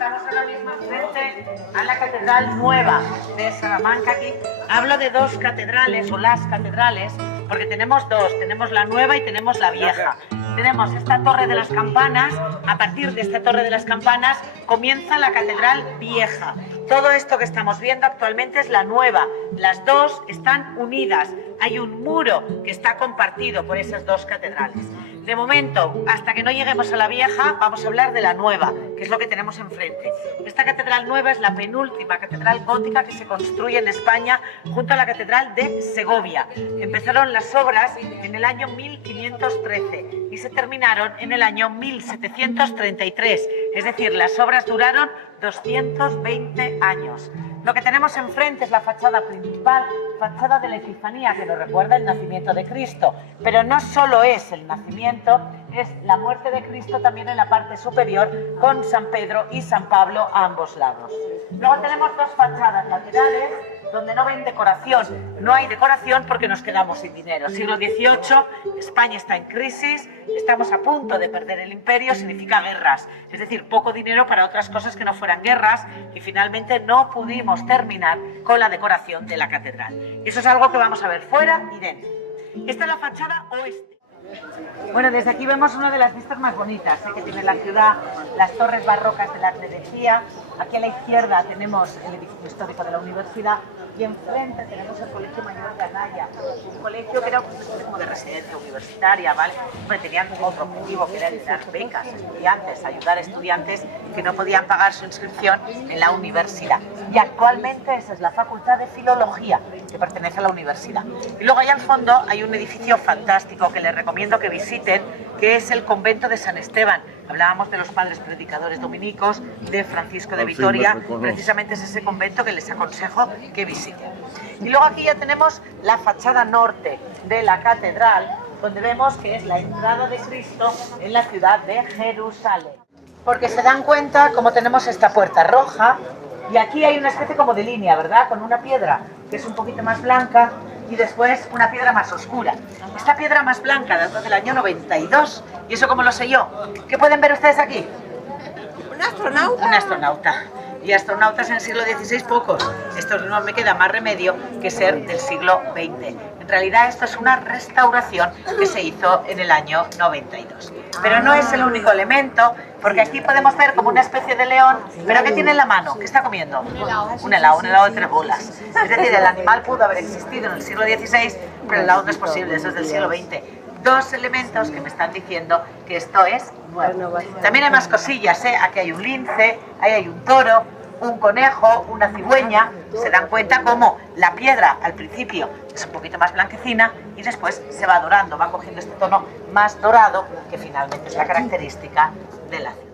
Estamos ahora mismo frente a la Catedral Nueva de Salamanca. Aquí hablo de dos catedrales o las catedrales porque tenemos dos, tenemos la nueva y tenemos la vieja. Tenemos esta torre de las campanas, a partir de esta torre de las campanas comienza la Catedral Vieja. Todo esto que estamos viendo actualmente es la nueva, las dos están unidas, hay un muro que está compartido por esas dos catedrales. De momento, hasta que no lleguemos a la vieja, vamos a hablar de la nueva, que es lo que tenemos enfrente. Esta catedral nueva es la penúltima catedral gótica que se construye en España junto a la catedral de Segovia. Empezaron las obras en el año 1513 y se terminaron en el año 1733. Es decir, las obras duraron 220 años. Lo que tenemos enfrente es la fachada principal, fachada de la Epifanía, que nos recuerda el nacimiento de Cristo. Pero no solo es el nacimiento, es la muerte de Cristo también en la parte superior, con San Pedro y San Pablo a ambos lados. Luego tenemos dos fachadas laterales, donde no ven decoración. No hay decoración porque nos quedamos sin dinero. Siglo XVIII, España está en crisis, estamos a punto de perder el imperio, significa guerras. Es decir, poco dinero para otras cosas que no fueran guerras y finalmente no pudimos terminar con la decoración de la catedral. Eso es algo que vamos a ver fuera y dentro. Esta es la fachada oeste. Bueno, desde aquí vemos una de las vistas más bonitas que tiene la ciudad, las torres barrocas de la Clerecía. Aquí a la izquierda tenemos el edificio histórico de la universidad y enfrente tenemos el Colegio Mayor de Anaya, un colegio que era como de residencia universitaria, ¿vale? Pero tenían otro objetivo, que era dar becas a estudiantes, ayudar a estudiantes que no podían pagar su inscripción en la universidad. Y actualmente esa es la Facultad de Filología, que pertenece a la universidad. Y luego allá al fondo hay un edificio fantástico que les recomiendo que visiten, que es el convento de San Esteban. Hablábamos de los padres predicadores dominicos, de Francisco de Vitoria, precisamente es ese convento que les aconsejo que visiten. Y luego aquí ya tenemos la fachada norte de la catedral, donde vemos que es la entrada de Cristo en la ciudad de Jerusalén. Porque se dan cuenta como tenemos esta puerta roja, y aquí hay una especie como de línea, ¿verdad? Con una piedra que es un poquito más blanca y después una piedra más oscura. Esta piedra más blanca data del año 92. ¿Y eso cómo lo sé yo? ¿Qué pueden ver ustedes aquí? ¿Un astronauta? Un astronauta. Y astronautas en el siglo XVI pocos. Esto no me queda más remedio que ser del siglo XX. En realidad esto es una restauración que se hizo en el año 92. Pero no es el único elemento, porque aquí podemos ver como una especie de león, pero ¿qué tiene en la mano? ¿Qué está comiendo? Un helado de 3 bolas. Es decir, el animal pudo haber existido en el siglo XVI, pero el helado no es posible, eso es del siglo XX. Dos elementos que me están diciendo que esto es nuevo. También hay más cosillas, ¿eh? Aquí hay un lince, ahí hay un toro, un conejo, una cigüeña. Se dan cuenta cómo la piedra al principio es un poquito más blanquecina y después se va dorando, va cogiendo este tono más dorado, que finalmente es la característica de la ciudad.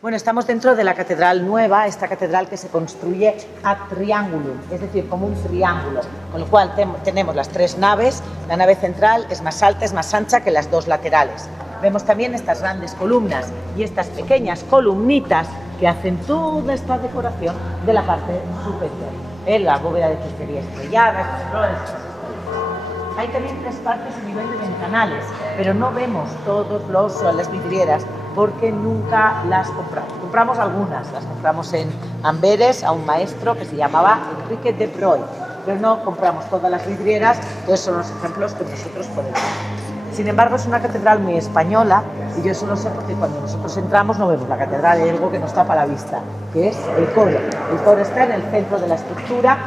Bueno, estamos dentro de la Catedral Nueva, esta catedral que se construye a triangulum, es decir, como un triángulo, con lo cual tenemos las tres naves. La nave central es más alta, es más ancha que las dos laterales. Vemos también estas grandes columnas y estas pequeñas columnitas que hacen toda esta decoración de la parte superior. La bóveda de crucería estrellada, estas flores, estas estrellas. Hay también tres partes a nivel de ventanales, pero no vemos todas las vidrieras porque nunca las compramos. Compramos algunas, las compramos en Amberes a un maestro que se llamaba Enrique de Broy, pero no compramos todas las vidrieras, entonces son los ejemplos que nosotros podemos ver. Sin embargo, es una catedral muy española y yo eso lo sé porque cuando nosotros entramos no vemos la catedral, hay algo que nos tapa la vista, que es el coro. El coro está en el centro de la estructura.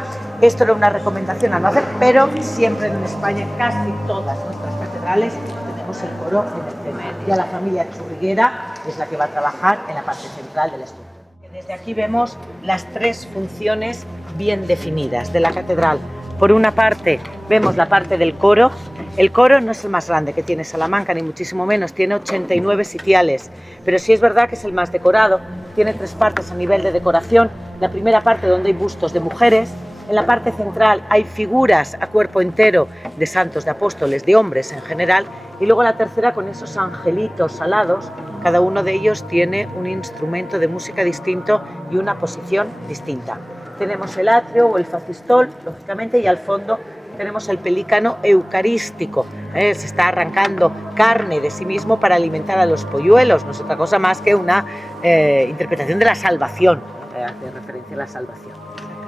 Esto era una recomendación a no hacer, pero siempre en España, casi todas nuestras catedrales, tenemos el coro en el centro. Ya la familia Churriguera es la que va a trabajar en la parte central de la estructura. Desde aquí vemos las tres funciones bien definidas de la catedral. Por una parte vemos la parte del coro. El coro no es el más grande que tiene Salamanca, ni muchísimo menos, tiene 89 sitiales, pero sí es verdad que es el más decorado. Tiene tres partes a nivel de decoración. La primera parte donde hay bustos de mujeres. En la parte central hay figuras a cuerpo entero de santos, de apóstoles, de hombres en general. Y luego la tercera con esos angelitos alados. Cada uno de ellos tiene un instrumento de música distinto y una posición distinta. Tenemos el atrio o el facistol, lógicamente, y al fondo tenemos el pelícano eucarístico, se está arrancando carne de sí mismo para alimentar a los polluelos, no es otra cosa más que una interpretación de la salvación, hace referencia a la salvación.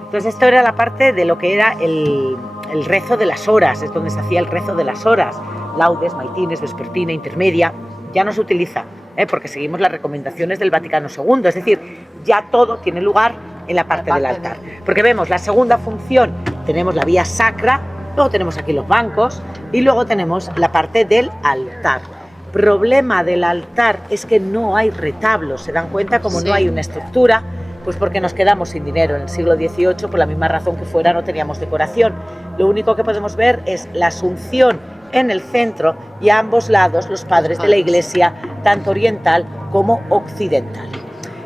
Entonces esto era la parte de lo que era el rezo de las horas, es donde se hacía el rezo de las horas, laudes, maitines, vespertina, intermedia, ya no se utiliza, porque seguimos las recomendaciones del Vaticano II, es decir, ya todo tiene lugar en la parte del altar. Porque vemos la segunda función, tenemos la vía sacra, luego tenemos aquí los bancos y luego tenemos la parte del altar. Problema del altar es que no hay retablos, ¿se dan cuenta? Como no hay una estructura, pues porque nos quedamos sin dinero. En el siglo XVIII, por la misma razón que fuera, no teníamos decoración. Lo único que podemos ver es la Asunción en el centro y a ambos lados los padres de la iglesia, tanto oriental como occidental.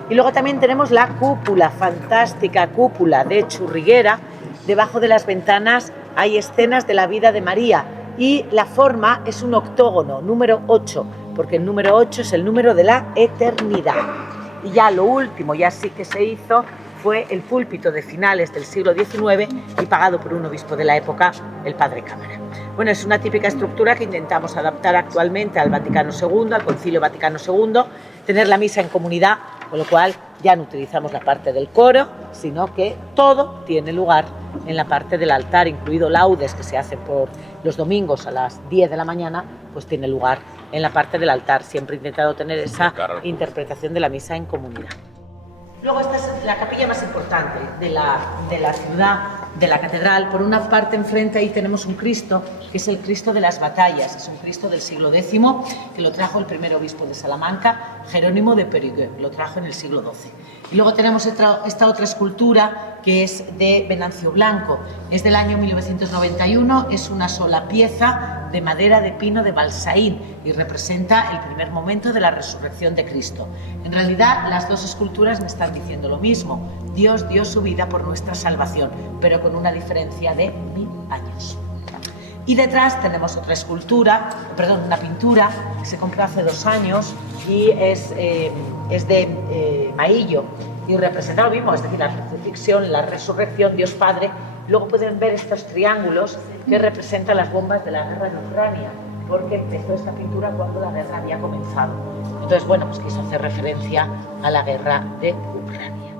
Y luego también tenemos la cúpula, fantástica cúpula de churriguera. Debajo de las ventanas hay escenas de la vida de María y la forma es un octógono, número 8, porque el número 8 es el número de la eternidad. Y ya lo último, ya sí que se hizo, fue el púlpito de finales del siglo XIX y pagado por un obispo de la época, el padre Cámara. Bueno, es una típica estructura que intentamos adaptar actualmente al Vaticano II, al Concilio Vaticano II, tener la misa en comunidad, con lo cual ya no utilizamos la parte del coro, sino que todo tiene lugar en la parte del altar, incluido laudes que se hacen por los domingos a las 10 de la mañana, pues tiene lugar en la parte del altar. Siempre he intentado tener esa interpretación de la misa en comunidad. Luego esta es la capilla más importante de la ciudad, de la catedral. Por una parte enfrente ahí tenemos un Cristo, que es el Cristo de las batallas, es un Cristo del siglo X, que lo trajo el primer obispo de Salamanca, Jerónimo de Périgueux, lo trajo en el siglo XII. Y luego tenemos esta otra escultura que es de Venancio Blanco, es del año 1991, es una sola pieza de madera de pino de Balsaín y representa el primer momento de la resurrección de Cristo. En realidad las dos esculturas me están diciendo lo mismo, Dios dio su vida por nuestra salvación, pero con una diferencia de 1000 años. Y detrás tenemos otra una pintura que se compró hace 2 años y es de Maillo y representa lo mismo, es decir, la crucifixión, la resurrección, Dios Padre. Luego pueden ver estos triángulos que representan las bombas de la guerra en Ucrania, porque empezó esta pintura cuando la guerra había comenzado. Entonces, bueno, pues quiso hacer referencia a la guerra de Ucrania.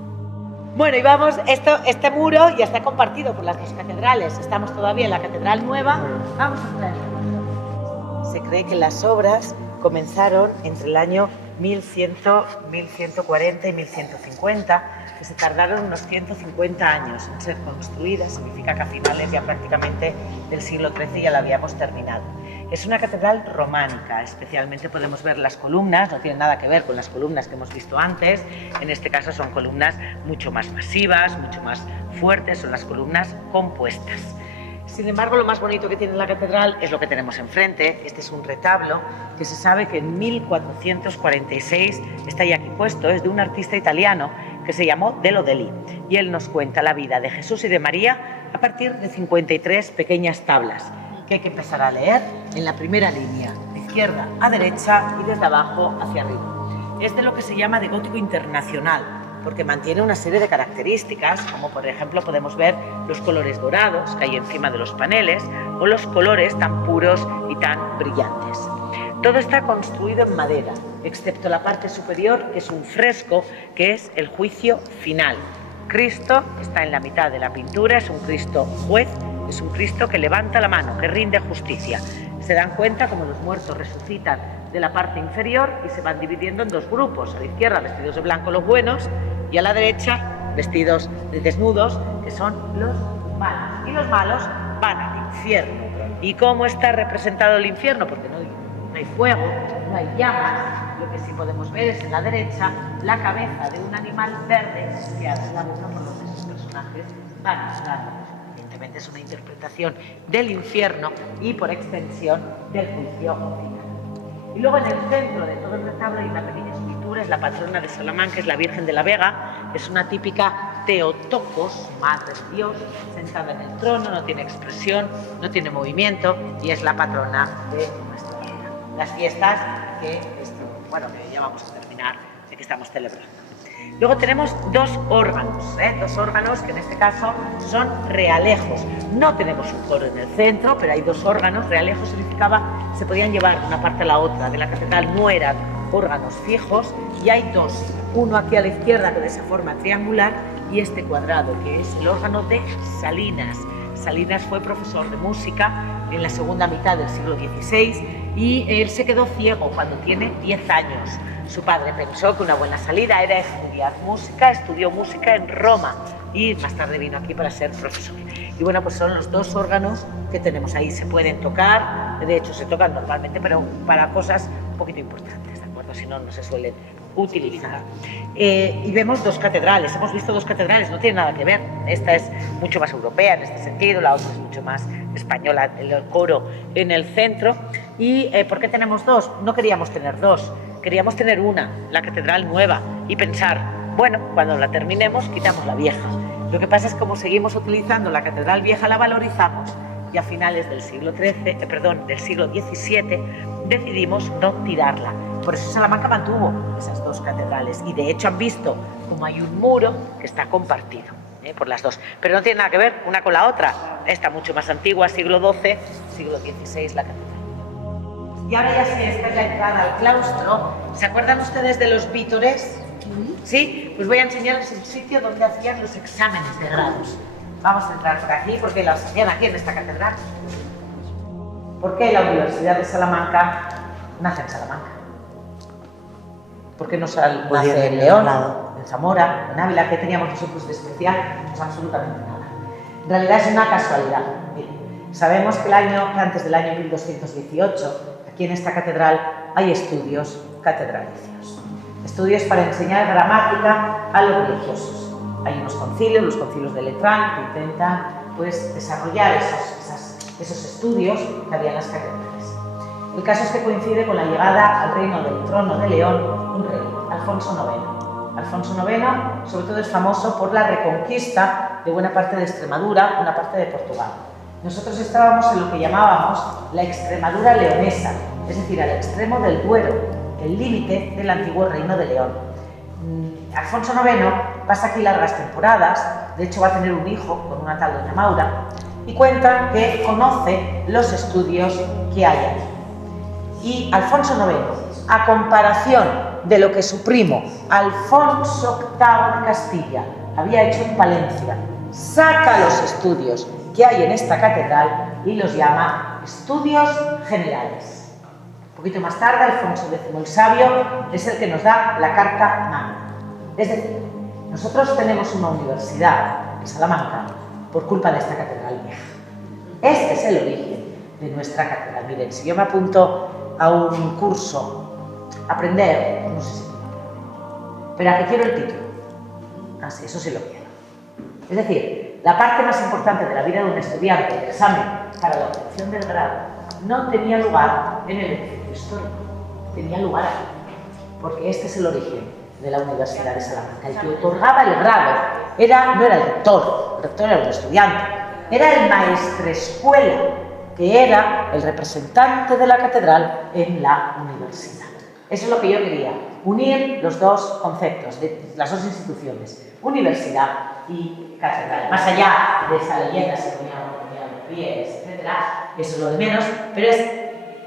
Bueno, y vamos, este muro ya está compartido por las dos catedrales. Estamos todavía en la Catedral Nueva. Vamos a ver. Se cree que las obras comenzaron entre el año 1140 y 1150, que se tardaron unos 150 años en ser construidas. Significa que a finales ya prácticamente del siglo XIII ya la habíamos terminado. Es una catedral románica, especialmente podemos ver las columnas, no tienen nada que ver con las columnas que hemos visto antes, en este caso son columnas mucho más masivas, mucho más fuertes, son las columnas compuestas. Sin embargo, lo más bonito que tiene la catedral es lo que tenemos enfrente. Este es un retablo que se sabe que en 1446 está ahí aquí puesto, es de un artista italiano que se llamó Dello Delli, y él nos cuenta la vida de Jesús y de María a partir de 53 pequeñas tablas que hay que empezar a leer en la primera línea, de izquierda a derecha y desde abajo hacia arriba. Es de lo que se llama de gótico internacional, porque mantiene una serie de características, como por ejemplo podemos ver los colores dorados que hay encima de los paneles o los colores tan puros y tan brillantes. Todo está construido en madera, excepto la parte superior, que es un fresco, que es el juicio final. Cristo está en la mitad de la pintura, es un Cristo juez, es un Cristo que levanta la mano, que rinde justicia. Se dan cuenta como los muertos resucitan de la parte inferior y se van dividiendo en 2 grupos. A la izquierda vestidos de blanco los buenos y a la derecha vestidos de desnudos, que son los malos. Y los malos van al infierno. ¿Y cómo está representado el infierno? Porque no hay fuego, no hay llamas. Lo que sí podemos ver es en la derecha la cabeza de un animal verde que abre la boca por donde esos personajes van a hablar. Evidentemente es una interpretación del infierno y por extensión del juicio final. Y luego en el centro de todo el retablo hay una pequeña escultura, es la patrona de Salamanca, es la Virgen de la Vega, es una típica Theotokos, Madre de Dios, sentada en el trono, no tiene expresión, no tiene movimiento y es la patrona de nuestra tierra. Las fiestas que ya vamos a terminar, que estamos celebrando. Luego tenemos dos órganos que en este caso son realejos. No tenemos un coro en el centro, pero hay dos órganos. Realejos significaba se podían llevar de una parte a la otra de la catedral, no eran órganos fijos, y hay dos. Uno aquí a la izquierda, que de esa forma triangular, y este cuadrado, que es el órgano de Salinas. Salinas fue profesor de música en la segunda mitad del siglo XVI y él se quedó ciego cuando tiene 10 años. Su padre pensó que una buena salida era estudiar música, estudió música en Roma y más tarde vino aquí para ser profesor. Y bueno, pues son los dos órganos que tenemos ahí, se pueden tocar, de hecho se tocan normalmente, pero para cosas un poquito importantes, ¿de acuerdo? Si no, no se suelen utilizar. Y vemos dos catedrales, hemos visto dos catedrales, no tiene nada que ver. Esta es mucho más europea en este sentido, la otra es mucho más española, el coro en el centro. ¿Y por qué tenemos dos? No queríamos tener dos, queríamos tener una, la catedral nueva, y pensar, bueno, cuando la terminemos quitamos la vieja. Lo que pasa es que como seguimos utilizando la catedral vieja, la valorizamos, y a finales del siglo XVII decidimos no tirarla. Por eso Salamanca mantuvo esas dos catedrales, y de hecho han visto como hay un muro que está compartido por las dos, pero no tiene nada que ver una con la otra. Esta mucho más antigua, siglo XII, siglo XVI la catedral. Y ahora ya sí, esta es la entrada al claustro. ¿Se acuerdan ustedes de los vítores? ¿Sí? Pues voy a enseñarles el sitio donde hacían los exámenes de grados. Vamos a entrar por aquí porque los hacían aquí en esta catedral. ¿Por qué la Universidad de Salamanca nace en Salamanca? ¿Por qué no nace en León, en Zamora, en Ávila? ¿Qué teníamos nosotros de especial? Pues absolutamente nada. En realidad es una casualidad. Miren, sabemos que antes del año 1218, aquí en esta catedral hay estudios catedralicios. Estudios para enseñar gramática a los religiosos. Hay unos concilios, los concilios de Letrán, que intentan pues, desarrollar esos estudios que había en las catedrales. El caso es que coincide con la llegada al reino del trono de León un rey, Alfonso IX. Alfonso IX sobre todo es famoso por la reconquista de buena parte de Extremadura, una parte de Portugal. Nosotros estábamos en lo que llamábamos la Extremadura leonesa, es decir, al extremo del Duero, el límite del antiguo reino de León. Alfonso IX pasa aquí largas temporadas, de hecho va a tener un hijo con una tal doña Maura, y cuentan que conoce los estudios que hay aquí. Y Alfonso IX, a comparación de lo que su primo Alfonso VIII de Castilla había hecho en Palencia, saca los estudios que hay en esta catedral y los llama estudios generales. Un poquito más tarde, Alfonso X el Sabio es el que nos da la Carta Magna. Es decir, nosotros tenemos una universidad en Salamanca por culpa de esta catedral vieja. Este es el origen de nuestra catedral. Miren, si yo me apunto a un curso, aprender, no sé si pero a que quiero el título. Ah, sí, eso sí lo quiero. Es decir, la parte más importante de la vida de un estudiante, el examen para la obtención del grado, no tenía lugar en el edificio histórico, tenía lugar aquí, porque este es el origen de la Universidad de Salamanca. El que otorgaba el grado no era el rector era un estudiante, era el maestrescuela, que era el representante de la catedral en la universidad. Eso es lo que yo quería, unir los dos conceptos de las dos instituciones, universidad y catedral. Más allá de esa leyenda, si poníamos pies, etc., eso es lo de menos, pero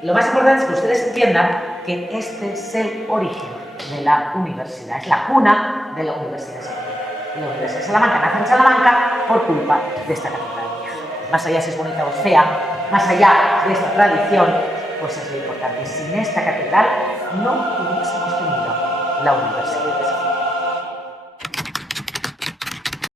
lo más importante es que ustedes entiendan que este es el origen de la universidad, es la cuna de la Universidad de Salamanca. La Universidad de Salamanca nace en Salamanca por culpa de esta catedral vieja. Más allá si es bonita o fea, más allá de esta tradición, pues es lo importante. Sin esta catedral no hubiésemos tenido la Universidad de Salamanca.